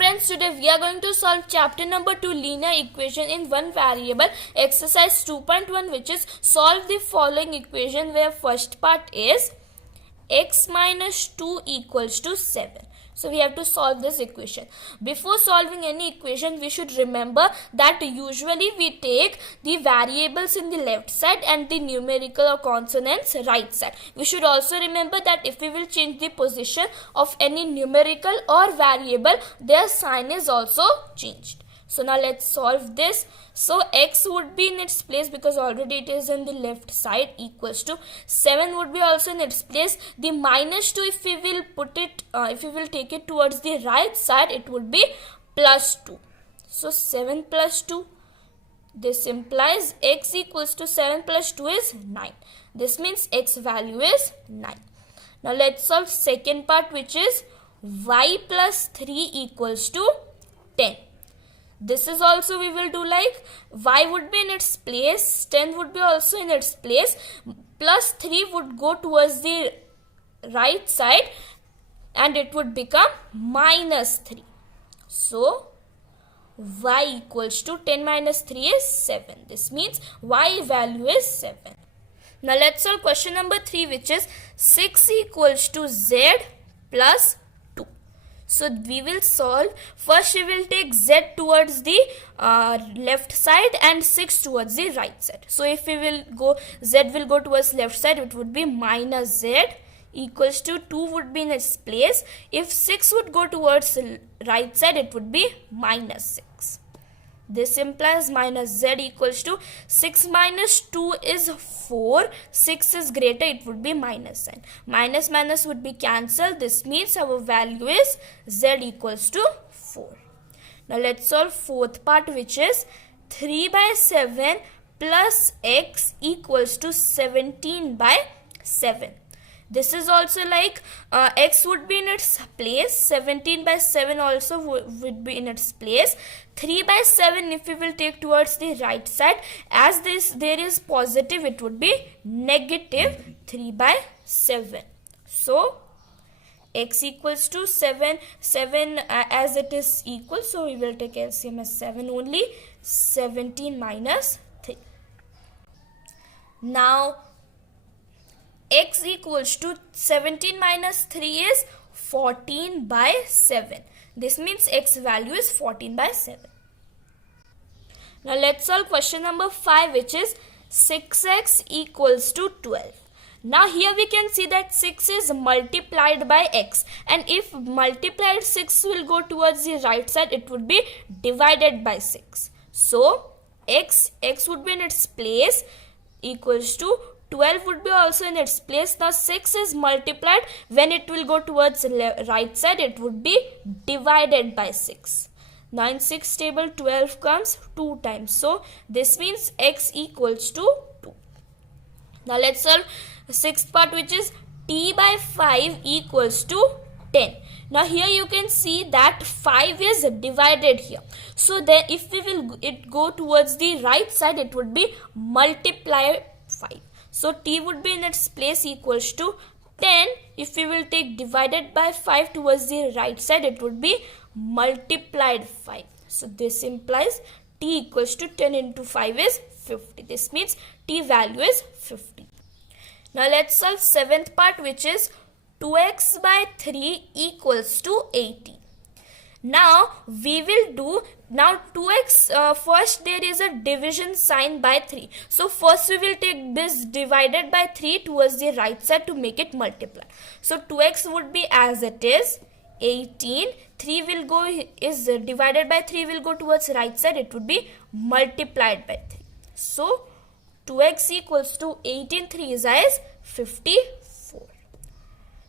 friends, today we are going to solve chapter number 2 linear equation in one variable exercise 2.1, which is solve the following equation where first part is x minus 2 equals to 7. So we have to solve this equation. Before solving any equation, we should remember that usually we take the variables in the left side and the numerical or consonants right side. We should also remember that if we will change the position of any numerical or variable, their sign is also changed. So now let's solve this. So x would be in its place because already it is on the left side, equals to 7 would be also in its place. The minus 2, if we will put it, if we will take it towards the right side, it would be plus 2. So 7 plus 2. This implies x equals to 7 plus 2 is 9. This means x value is 9. Now let's solve second part, which is y plus 3 equals to 10. This is also we will do like y would be in its place, 10 would be also in its place, plus 3 would go towards the right side and it would become minus 3. So y equals to 10 minus 3 is 7. This means y value is 7. Now let's solve question number 3, which is 6 equals to z plus 2. So we will solve, first we will take z towards the left side and 6 towards the right side. So if we will go, z will go towards left side, it would be minus z equals to 2 would be in its place. If 6 would go towards the right side, it would be minus 6. This implies minus z equals to 6 minus 2 is 4. 6 is greater, it would be minus sign. Minus minus would be cancelled. This means our value is z equals to 4. Now let's solve fourth part, which is 3 by 7 plus x equals to 17 by 7. This is also like x would be in its place, 17 by 7 also would be in its place. 3 by 7 if we will take towards the right side, as there is positive, it would be negative 3 by 7. So x equals to 7 as it is equal, so we will take LCM as 7 only, 17 minus 3. Now x equals to 17 minus 3 is 14 by 7. This means x value is 14 by 7. Now let's solve question number 5, which is 6x equals to 12. Now here we can see that 6 is multiplied by x, and if multiplied 6 will go towards the right side, it would be divided by 6. So x would be in its place, equals to 12 would be also in its place. Now 6 is multiplied, when it will go towards the right side, it would be divided by 6. Now in 6 table 12 comes 2 times. So this means x equals to 2. Now let's solve the sixth part, which is t by 5 equals to 10. Now here you can see that 5 is divided here. So then if we will it go towards the right side, it would be multiply 5. So t would be in its place, equals to 10. If we will take divided by 5 towards the right side, it would be multiplied 5. So this implies t equals to 10 into 5 is 50. This means t value is 50. Now let's solve seventh part, which is 2x by 3 equals to 80. Now we will do, now 2x, first there is a division sign by 3. So first we will take this divided by 3 towards the right side to make it multiply. So 2x would be as it is, 18. 3 will go, is divided by 3 will go towards right side, it would be multiplied by 3. So 2x equals to 18, 3 is 54.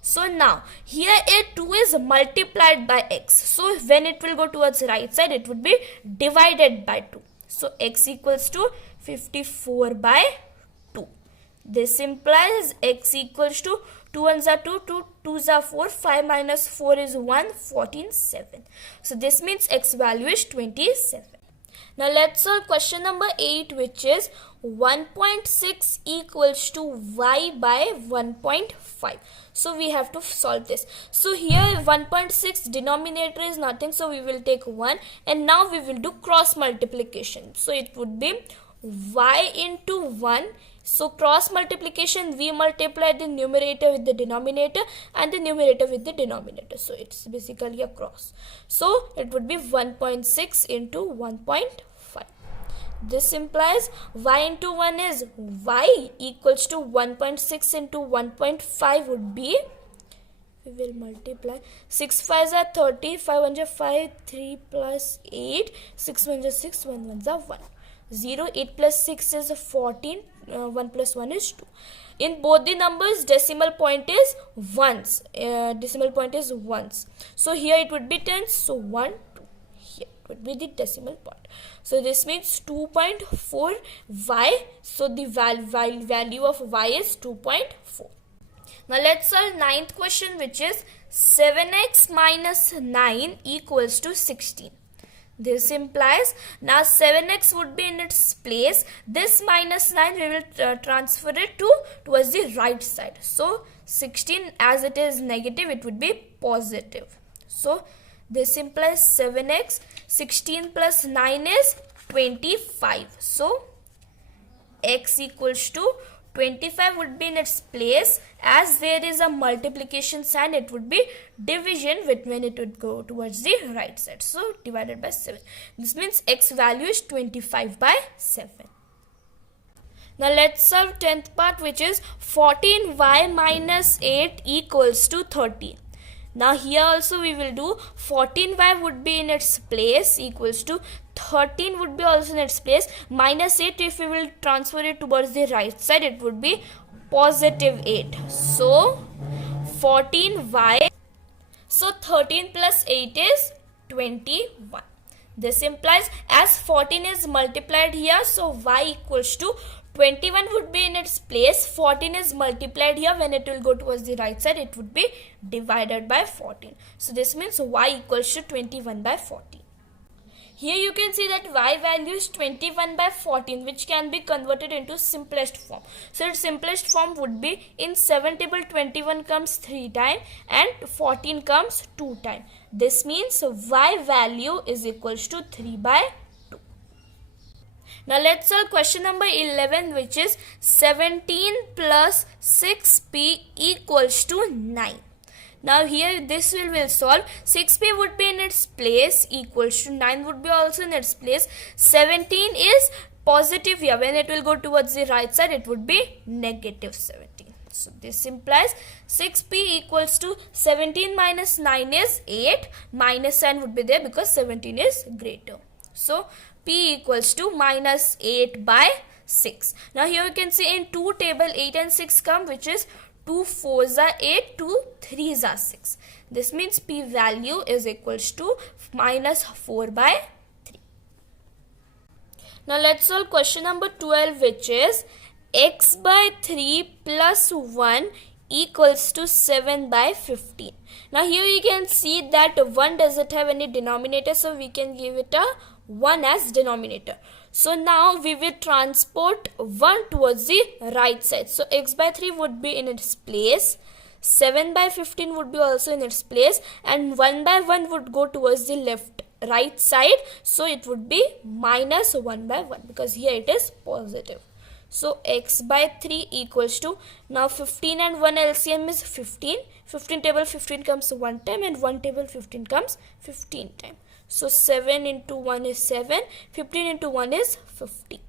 So now here a 2 is multiplied by x. So when it will go towards right side, it would be divided by 2. So x equals to 54 by 2. This implies x equals to 2 ones are 2, 2 2s are 4, 5 minus 4 is 1, 14, 7. So this means x value is 27. Now let's solve question number 8, which is 1.6 equals to y by 1.5. So we have to solve this. So here 1.6 denominator is nothing, so we will take 1, and now we will do cross multiplication. So it would be y into 1. So cross multiplication, we multiply the numerator with the denominator and the numerator with the denominator. So it's basically a cross. So it would be 1.6 into 1.5. This implies y into 1 is y equals to 1.6 into 1.5 would be, we will multiply 6 5s are 30, 5 1s are 5, 3 plus 8, 6 1s are 6, 1 1s are 1. 0, 8 plus 6 is 14, 1 plus 1 is 2. In both the numbers, decimal point is ones. So here it would be tens, so 1, 2. Here it would be the decimal point. So this means 2.4 y. So the value of y is 2.4. Now let's solve 9th question, which is 7x minus 9 equals to 16. This implies, now 7x would be in its place. This minus 9 we will transfer it towards the right side. So 16, as it is negative, it would be positive. So this implies 7x, 16 plus 9 is 25. So x equals to 25 would be in its place. As there is a multiplication sign, it would be division when it would go towards the right side. So divided by 7. This means x value is 25 by 7. Now let's solve 10th part, which is 14y minus 8 equals to 30. Now here also we will do 14y would be in its place equals to 13 would be also in its place, minus 8, if we will transfer it towards the right side, it would be positive 8. So 14y, so 13 plus 8 is 21. This implies, as 14 is multiplied here, so y equals to 21 would be in its place. 14 is multiplied here, when it will go towards the right side, it would be divided by 14. So this means y equals to 21 by 14. Here you can see that y value is 21 by 14, which can be converted into simplest form. So its simplest form would be, in 7 table 21 comes 3 times and 14 comes 2 times. This means y value is equals to 3 by 2. Now let's solve question number 11, which is 17 plus 6p equals to 9. Now here this we will solve. 6p would be in its place equals to 9 would be also in its place. 17 is positive here. When it will go towards the right side, it would be negative 17. So this implies 6p equals to 17 minus 9 is 8. Minus sign would be there because 17 is greater. So p equals to minus 8 by 6. Now here you can see in 2 table 8 and 6 come, which is 2 4s are 8, 2 3s are 6. This means p value is equals to minus 4 by 3. Now let's solve question number 12, which is x by 3 plus 1 equals to 7 by 15. Now here you can see that 1 doesn't have any denominator, so we can give it a 1 as denominator. So now we will transport 1 towards the right side. So x by 3 would be in its place, 7 by 15 would be also in its place, and 1 by 1 would go towards the right side. So it would be minus 1 by 1 because here it is positive. So x by 3 equals to, now 15 and 1 LCM is 15. 15 table 15 comes 1 time and 1 table 15 comes 15 time. So 7 into 1 is 7, 15 into 1 is 50.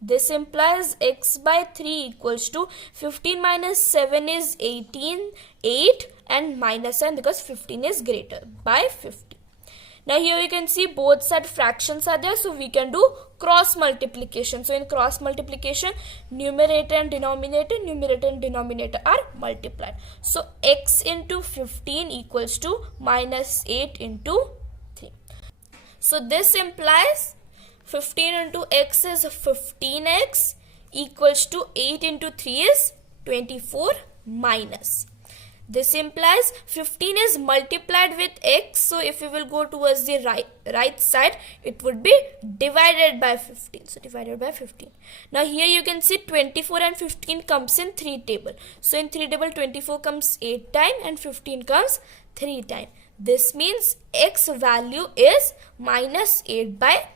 This implies x by 3 equals to 15 minus 7 is 18, 8 and minus 7 because 15 is greater by 50. Now here you can see both side fractions are there, so we can do cross multiplication. So in cross multiplication, numerator and denominator are multiplied. So x into 15 equals to minus 8 into 3. So this implies 15 into x is 15x equals to 8 into 3 is 24 minus. This implies 15 is multiplied with x. So if we will go towards the right side, it would be divided by 15. So divided by 15. Now here you can see 24 and 15 comes in 3 table. So in 3 table 24 comes 8 times and 15 comes 3 times. This means x value is minus 8 by